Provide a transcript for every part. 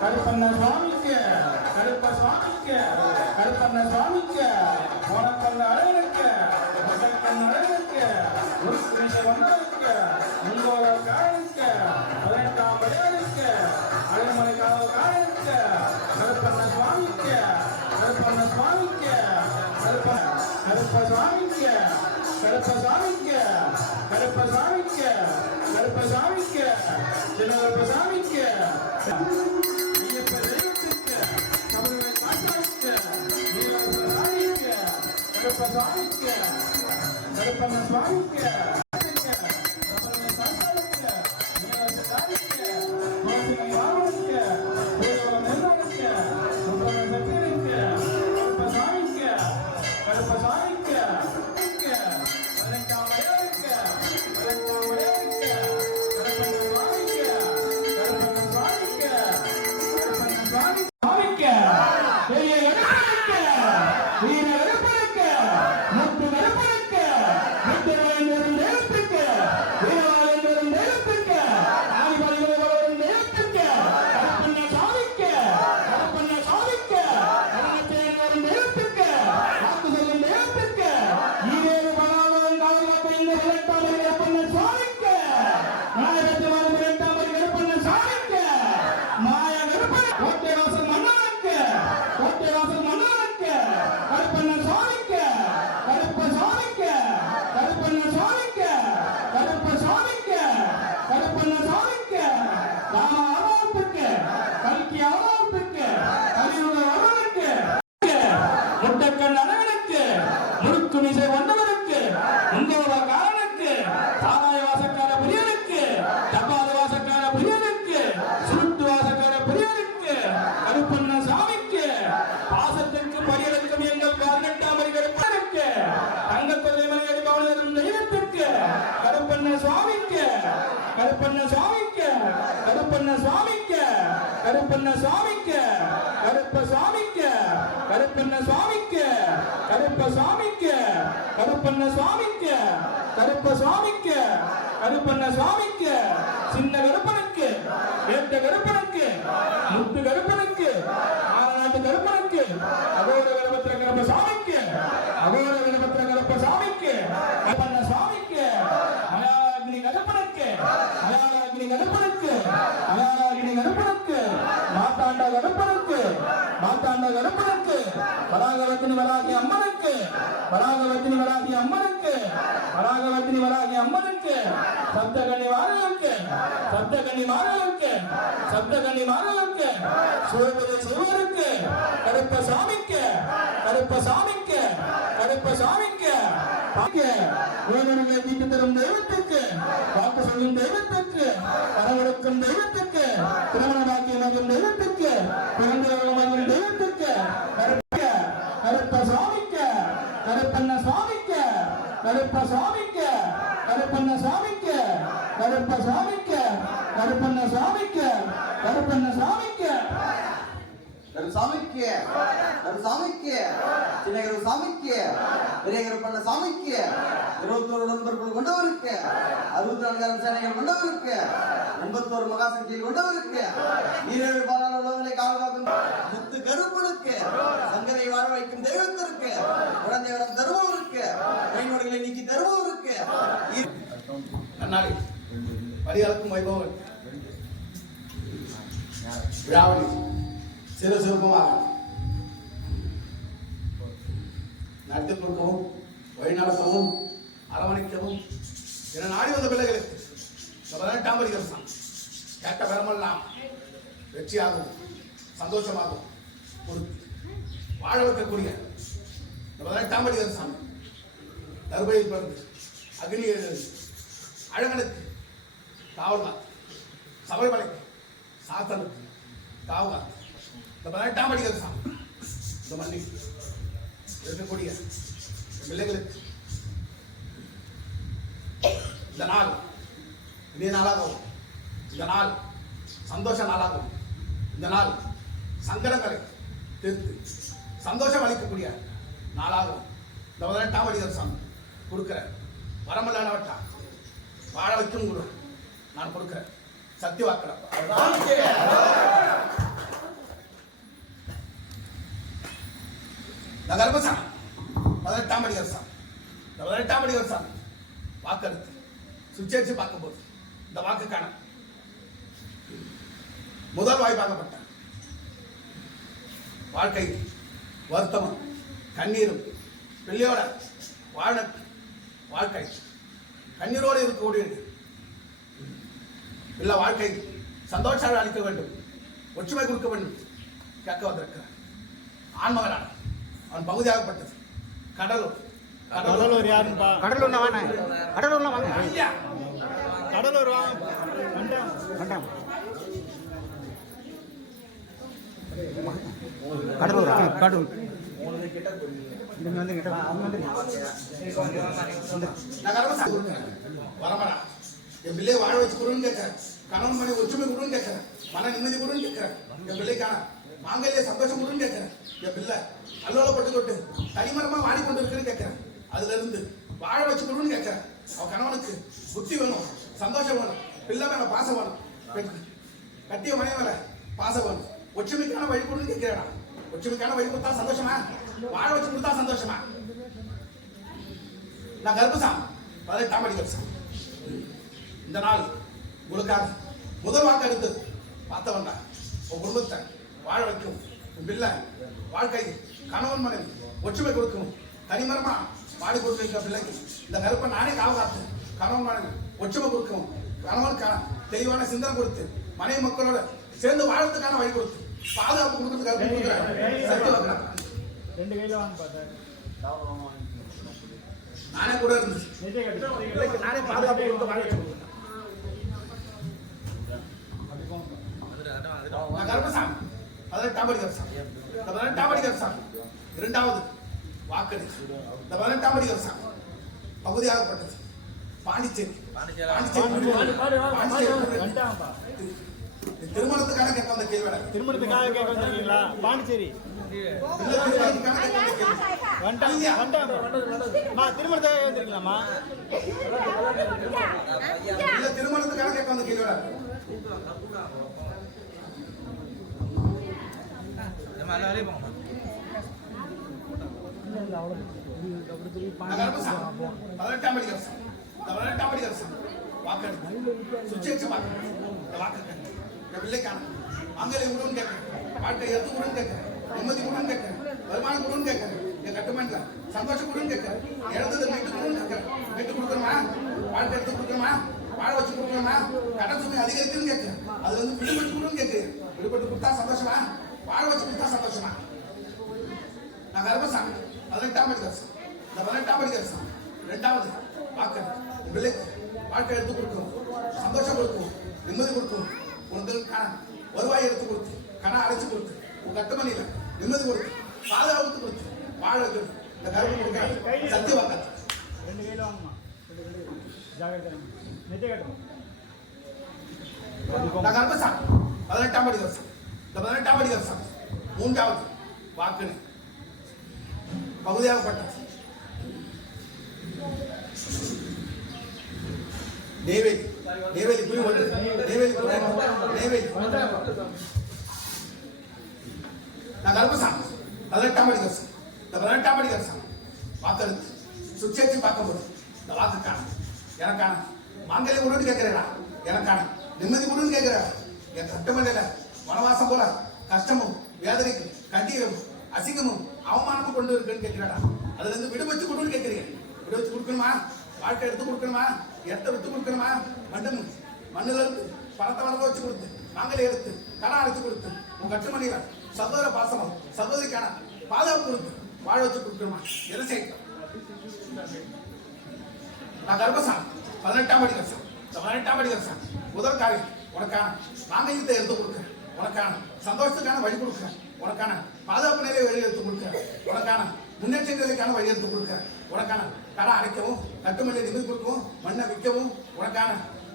கருப்பண்ண சுவாமிக்கு கருப்ப சுவாமிக்கு கருப்பண்ண சுவாமிக்கு ஓனக்கண்ண அழகனுக்கு முதற்கண்ண அழகனுக்கு ஒரு விஷயம் வந்தவருக்கு முன்போட காலனுக்கு 18ஆம் வரையனுக்கு அழகுமலை காவல் காலனுக்கு கருப்பண்ண சுவாமிக்கு கருப்பண்ண சுவாமிக்கு கருப்ப சுவாமிக்கு கருப்ப சுவாமிக்கு கருப்ப சுவாமிக்கு கருப்ப சுவாமிக்கு சின்ன கருப்ப சுவாமிக்கு கருப்பசாமிக்கு கருப்பண்ண சுவாமிக்கு கருப்பண்ண சுவாமிக்கு கருப்பண்ண சுவாமிக்கு கருப்பண்ண சுவாமிக்கு கருப்ப சுவாமிக்கு கருப்பண்ண சுவாமிக்கு கருப்ப சுவாமிக்கு கருப்பண்ண சுவாமிக்கு கருப்ப சுவாமிக்கு கருப்பண்ண சுவாமிக்கு சின்ன கருப்பனுக்கு வேட்ட கருப்பனுக்கு முத்து கருப்பனுக்கு ஆலநாட்டு கருப்பனுக்கு அகோர கருப்பத்திர கருப்ப சாமிக்கு அகோர கருப்பத்திர கருப்ப சாமிக்கு கருப்பண்ண சுவாமிக்கு மலையாளகிரி கருப்பனுக்கு மலையாளகிரி கருப்பனுக்கு மலையாளகிரி கருப்பனுக்கு மாத்தாண்ட கருப்பனுக்கு மாத்தாண்ட கருப்பனுக்கு வராகவத்தினி வராகி அம்மனுக்கு வராகவத்தினி வராகி அம்மனுக்கு வராகவத்தினி வராகி அம்மனுக்கு சப்தகனி மாறலுக்கு சப்தகனி மாறலுக்கு சப்தகனி மாறலுக்கு சிவபதி சிவருக்கு கருப்ப சாமிக்கு கருப்ப சாமிக்கு கருப்ப சாமிக்கு வேதனைகளை தீட்டு தரும் தெய்வத்துக்கு வாக்கு சொல்லும் தெய்வத்துக்கு வரவழைக்கும் தெய்வத்துக்கு திருமண பாக்கியமாகும் தெய்வத்துக்கு பிறந்தவர்களாகும் தெய்வத்துக்கு கருப்ப சுவாமிக்கு கருப்பண்ண சுவாமிக்கு கருப்ப சுவாமிக்கு கருப்பண்ண சுவாமிக்கு கருப்ப சுவாமிக்கு கருப்பண்ண சுவாமிக்கு கருப்பண்ண சுவாமிக்கு சாமிக்கு சாமிக்கு சின்னகர சாமிக்கு பெரியகரப்பண்ண சாமிக்கு 21 நண்பர்கள் கொண்டவருக்கு 64 சேனைகள் கொண்டவருக்கு 81 மகாசக்தியில் கொண்டவருக்கு 7 பாலான உலகங்களை காவலாக்கும் முத்து கருப்பனுக்கு சங்கரை வாழ வைக்கும் தெய்வத்திற்கு குழந்தை வரம் தருபவருக்கு கைநோடுகளை நீக்கி தருபவருக்கு பரிகாலக்கும் வைபவன் விழாவளி சிறசிறப்புமாக நடத்தி கொடுக்கவும் வழிநடத்தவும் அரவணைக்கவும் என நாடி வந்த பிள்ளைகளுக்கு 18ஆம் வருஷம் கேட்ட பெறமெல்லாம் வெற்றியாகவும் சந்தோஷமாகவும் ஒரு வாழ வைக்கக்கூடிய 18ஆம் வருஷம் தர்பையில் பிறந்து அக்னி அழகனுக்கு காவல்கார் சபரிமலைக்கு சாத்தனுக்கு காவல்கார் 18ஆம் வருஷம் இந்த மண்ணில் இருக்கக்கூடிய பிள்ளைகளுக்கு இந்த நாள் இனிய நாளாகவும் இந்த நாள் சந்தோஷ நாளாகவும் இந்த நாள் சங்கடங்களை தீர்த்து சந்தோஷம் அளிக்கக்கூடிய நாளாகவும் இந்த 18ஆம் அதிகாரம் கொடுக்கிறேன். வரமில்லாதவட்டா வாழ வைக்கும் குரு நான் கொடுக்கிறேன். சத்திய வாக்குறேன். இந்த கர்ப்பசாமி 18ஆம் அதிகாரம் இந்த 18ஆம் அதிகாரம் வாக்கெடுத்து சுச்சரிச்சு பார்க்கும்போது இந்த வாக்குக்கான முதல் வாய்ப்பாகப்பட்ட வாழ்க்கை வருத்தமும் கண்ணீரும் பிள்ளையோட வாழ்க்கை கண்ணீரோடு இருக்கக்கூடிய இல்ல வாழ்க்கை சந்தோஷம் அளிக்க வேண்டும், ஒற்றுமை கொடுக்க வேண்டும் கேட்க வந்திருக்கிறார். ஆண்மகனான அவன் பகுதியாகப்பட்டது கடலூர். கடலூர் யாருப்பா? கடலூர் வாங்க, கடலூர் வாங்க, கடலூர் வாங்க. கடலூர் கடலூர் வரமடா என் பிள்ளையை வாழ வச்சு கொடுன்னு கேட்கிறேன். கணவன் மணி ஒற்றுமை கொடுன்னு கேட்கிறேன். மன நிம்மதி கொடுன்னு கேட்கிறேன். என் பிள்ளைக்கான மாங்கல்ய சந்தோஷம் கொடுன்னு கேட்கிறேன். என் பிள்ளை அல்லோலப்பட்டு கொண்டு தனிமரமா வாடிக்கொண்டு இருக்குன்னு கேட்கிறேன். அதுல இருந்து வாழ வச்சு கொடுன்னு கேட்கிறேன். அவன் கணவனுக்கு புத்தி வேணும், சந்தோஷம் வேணும், பிள்ளை மேல பாசம் வேணும், கட்டிய மனைவி மேல பாசம் வேணும், ஒற்றுமைக்கான வழி கொடுன்னு கேட்கிறேன். ஒற்றுமைக்கான வழி கொடுத்தா சந்தோஷமா, வாழ வச்சு கொடுத்தா சந்தோஷமா? நான் கர்ப்பசாமி 18ஆம் அதிகாரம் இந்த நாள் உங்களுக்காக முதல் வாக்கு எடுத்தது பார்த்தவன்டா. உன் குடும்பத்தை வாழ வைக்கும், உன் பிள்ளை வாழ்க்கை கணவன் மனைவி ஒற்றுமை கொடுக்கணும், தனிமரமா வாடி கொடுத்துருக்க பிள்ளைக்கு இந்த கருப்பை நானே காவகாத்து கணவன் மனைவி ஒற்றுமை கொடுக்கணும், கணவனுக்கான தெளிவான சிந்தனை கொடுத்து மனைவி மக்களோட சேர்ந்து வாழறதுக்கான வழி கொடுத்து பாதுகாப்பு கொடுக்கறதுக்காக ரெண்டு கையில வாங்க பார்த்தேன். நானே கூட இருந்துச்சு. நானே பாதுகாப்பு கொடுத்து வாழ வச்சு கர்ப்பசாமி 18ஆம் அதிகாரம் இரண்டாவது வாக்கெடு இந்த 18ஆம் அதிகாரம் பகுதியாகப்பட்டது பாண்டிச்சேரி. திருமணத்துக்கான கேட்க வந்த கேள்வி. திருமணத்துக்காக கேட்க வந்திருக்கீங்களா? பாண்டிச்சேரி திருமணத்துக்காக வந்திருக்கீங்களாமா? திருமணத்துக்கான கேட்க வந்த கேள்வி. அங்கே உடன் கேட்கிறேன், வாழ்க்கை எடுத்து உடன் கேட்கிறேன், நிம்மதி உடன் கேட்கிறேன், வருமானம் உடன் கேட்கிறேன், என் கட்டுமன்ற சந்தோஷம் உடன் கேட்கிறேன், இடத்துல மீட்டு உடன் கேட்கிறேன். மீட்டு கொடுக்கணுமா, வாழ்க்கை எடுத்து கொடுக்கணுமா, வாழ வச்சு கொடுக்கணுமா, கடன் சுமை அதிகரிக்குன்னு கேட்கிறேன். அதுல இருந்து விடுபட்டு கொடுன்னு கேட்கிறேன். விடுபட்டு கொடுத்தா சந்தோஷமா, வாழ வச்சு கொடுத்தா சந்தோஷமா? நான் கர்ப்பசாமி 18ஆம் அதிகாரம் இந்த 18ஆம் அதிகாரம் இரண்டாவது வாக்கு பிள்ளைக்கு வாழ்க்கை எடுத்து கொடுக்கணும், சந்தோஷம் கொடுக்கணும், நிம்மதி கொடுக்கணும், உங்களுக்கான வருவாய் எடுத்து கொடுத்து கணா அழைச்சு கொடுத்து உங்க கட்டுமணியில நிம்மதி கொடுத்து பாதுகாப்பு கொடுத்து வாழ வைக்கணும். இந்த கருப்பு கொடுக்க சத்திய வாக்கு. ரெண்டு கையில வாங்கம்மா. நான் கர்ப்பசாமி 18ஆம் அதிகாரம் இந்த 18ஆம் அதிகாரம் மூன்றாவது வாக்கு பகுதியாகப்பட்டது நெய்வேலி. நெய்வேலி புரி ஒன்று, நெய்வேலி நெய்வேலி. நான் கர்ப்பசாமி 18ஆம் அதிகாரம் இந்த 18ஆம் அதிகாரம் வாக்கெடுத்து சுச்சேச்சு பார்க்கும்போது இந்த வாக்குக்கான எனக்கான மாங்கல்யம் உடனே கேட்கிறேடா, எனக்கான நிம்மதி உடனே கேட்கிறேன். என் கட்டுமண்டையில வனவாசம் போல கஷ்டமும் வேதனைக்கும் கண்ணீரும் அசிங்கமும் அவமானமும் கொண்டு இருக்குன்னு கேட்கிறாடா. அதுல இருந்து விடுபச்சு கொடுன்னு கேட்கிறீங்க. விடுபச்சு கொடுக்கணுமா, வாழ்க்கை எடுத்து கொடுக்கணுமா, இடத்த விட்டு கொடுக்கணுமா, மண்ணுல இருந்து பணத்தை வளர்க்க வச்சு கொடுத்து நாங்களே எடுத்து கடன் அடைச்சு கொடுத்து உங்க கட்டுமணியில சகோதர பாசமும் சகோதரிக்கான பாதுகாப்பு கொடுத்து வாழ வச்சு கொடுக்கணுமா? எதை செய்யணும்? நான் கர்ப்பசாமி 18ஆம் அதிகாரம் இந்த 18ஆம் அதிகாரம் முதல் காரியம் உனக்கான மாங்கல்யத்தை எடுத்து கொடுக்கிறேன், உனக்கான சந்தோஷத்துக்கான வழி கொடுக்கிறேன், உனக்கான பாதுகாப்பு நிலையை வழி எடுத்து கொடுக்கிறேன், உனக்கான முன்னேற்றங்களுக்கான வழி எடுத்து கொடுக்கிறேன், உனக்கான கடன் அடைக்கவும் கட்டுமணியை நிம்மதி கொடுக்கவும் மண்ணை விற்கவும் உனக்கான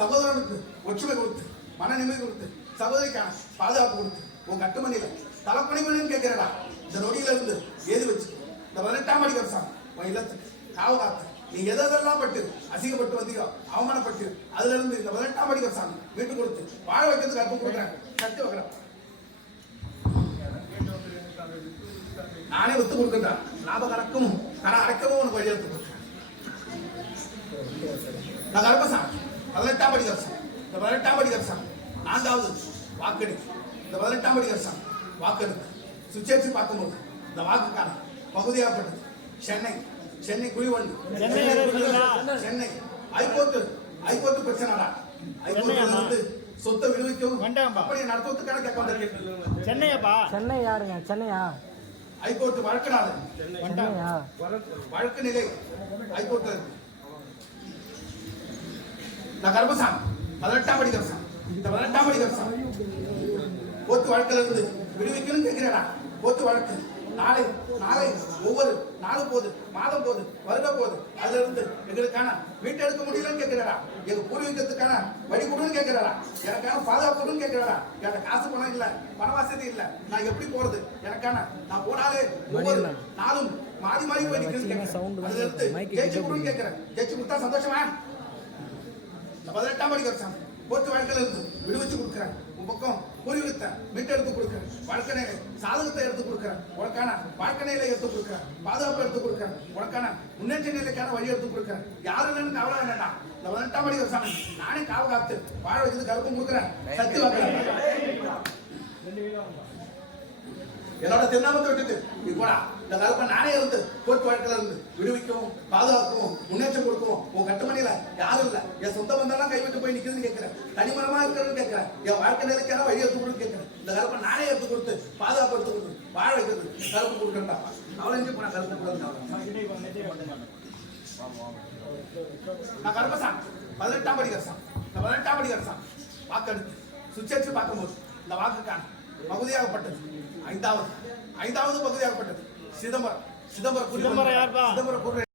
சகோதரனுக்கு ஒற்றுமை கொடுத்து மன நிம்மதி கொடுத்து சகோதரிக்கான பாதுகாப்பு கொடுத்து உன் கட்டுமணியில தலைப்பணிவுன்னு கேட்கிறடா இந்த நொடியில இருந்து ஏது வச்சு இந்த 18ஆம் அதிகாரம் உன் இல்லத்துக்கு காவு காத்து நீ எதெல்லாம் பட்டு அசிங்கப்பட்டு வந்தியோ அவமானப்பட்டு அதுல இருந்து இந்த 18ஆம் அதிகாரம் வீட்டு கொடுத்து வாழ வைக்கிறதுக்கு அர்த்தம் கொடுக்குறாங்க சக்தி வைக்கிறான் நானே ஒத்து கொடுக்கின்றான் லாப கணக்கும் கணம் அடைக்கவும் உனக்கு வழி எடுத்து நான் கர்ப்பசாமி 18ஆம் அதிகாரம் இந்த 18ஆம் அதிகாரம் 4வது வாக்கெடு இந்த 18ஆம் அதிகாரம் வாக்கெடுத்து சுச்சேற்றி பார்க்கும்போது இந்த வாக்குக்கான பகுதியாகப்பட்டது சென்னை குழிவண்டி சென்னை ஹைகோர்ட் பிரச்சனைடா ஹைகோர்ட்ல இருந்து சொத்தை விடுவிக்கவும் அப்படி நடத்துவதற்கான கேட்க வந்திருக்கேன் சென்னையாப்பா சென்னை யாருங்க சென்னையா ஹைகோர்ட் வழக்குனால சென்னையா வழக்கு நிலை ஹைகோர்ட்ல இருக்கு நான் கர்ப்பசாமி 18ஆம் அதிகாரம் இந்த 18ஆம் அதிகாரம் கோர்ட்டு வழக்குல இருந்து விடுவிக்கணும் கேட்கிறேடா கோர்ட்டு வழக்கு நாளை ஒவ்வொரு நாளும் போது மாதம் போது வருடம் போது அதுல இருந்து எங்களுக்கான வீட்டை எடுக்க முடியலன்னு கேட்கிறாரா எங்க பூர்வீகத்துக்கான வழி கொடுன்னு கேட்கிறாரா எனக்கான பாதுகாப்பு கொடுன்னு கேட்கிறாரா எனக்கு காசு பணம் இல்ல பண வசதி இல்ல நான் எப்படி போறது எனக்கான நான் போனாலே ஒவ்வொரு நாளும் மாறி போய் நிற்கிறேன் அதுல இருந்து ஜெயிச்சு கொடுன்னு கேட்கிறேன் ஜெயிச்சு கொடுத்தா சந்தோஷமா 18ஆம் அதிகாரம் கோர்ட்டு வழக்கில் இருந்து விடுவிச்சு கொடுக்குறேன் உன் பக்கம் பூர்வீகத்தை மீட்டு எடுத்து கொடுக்குறேன் வழக்க நிலை சாதகத்தை எடுத்து கொடுக்குறேன் உனக்கான வாழ்க்கை நிலை எடுத்து கொடுக்குறேன் பாதுகாப்பு எடுத்து கொடுக்குறேன் உனக்கான முன்னேற்ற நிலைக்கான வழி எடுத்து கொடுக்குறேன் யாரு இல்லைன்னு கவலை வேண்டாம் இந்த 18ஆம் அதிகாரம் நானே காவ காத்து வாழ வச்சது கருப்பும் கொடுக்குறேன் சக்தி வாக்குறேன் என்னோட திருநாமத்தை விட்டுட்டு நீ போடா இந்த கருப்பை நானே இருந்து கோர்ட் வழக்கில் இருந்து விடுவிக்கவும் பாதுகாக்கவும் முன்னேற்றம் கொடுக்கவும் உன் கட்டுமணியில யாரும் இல்ல என் சொந்த பந்தெல்லாம் கைவிட்டு போய் நிக்குதுன்னு கேட்கிறேன் தனிமரமா இருக்கிறதுன்னு கேட்கிறேன் என் வாழ்க்கை நிலைக்கான வழி எடுத்து கொடுத்து கேட்கிறேன் இந்த கருப்பை நானே எடுத்து கொடுத்து பாதுகாப்பு எடுத்து கொடுத்து வாழ வைக்கிறது கருப்பு கொடுக்கறா அவளைஞ்சு போனா கருப்பு கொடுத்து நான் கருப்பசாமி 18ஆம் அதிகாரம் இந்த 18ஆம் அதிகாரம் வாக்கெடுத்து சுச்சேற்றி பார்க்கும்போது இந்த வாக்குக்கான பகுதியாகப்பட்டது ஐந்தாவது பகுதியாகப்பட்டது சிதம்பரம் யார்ப்பா? சிதம்பரம்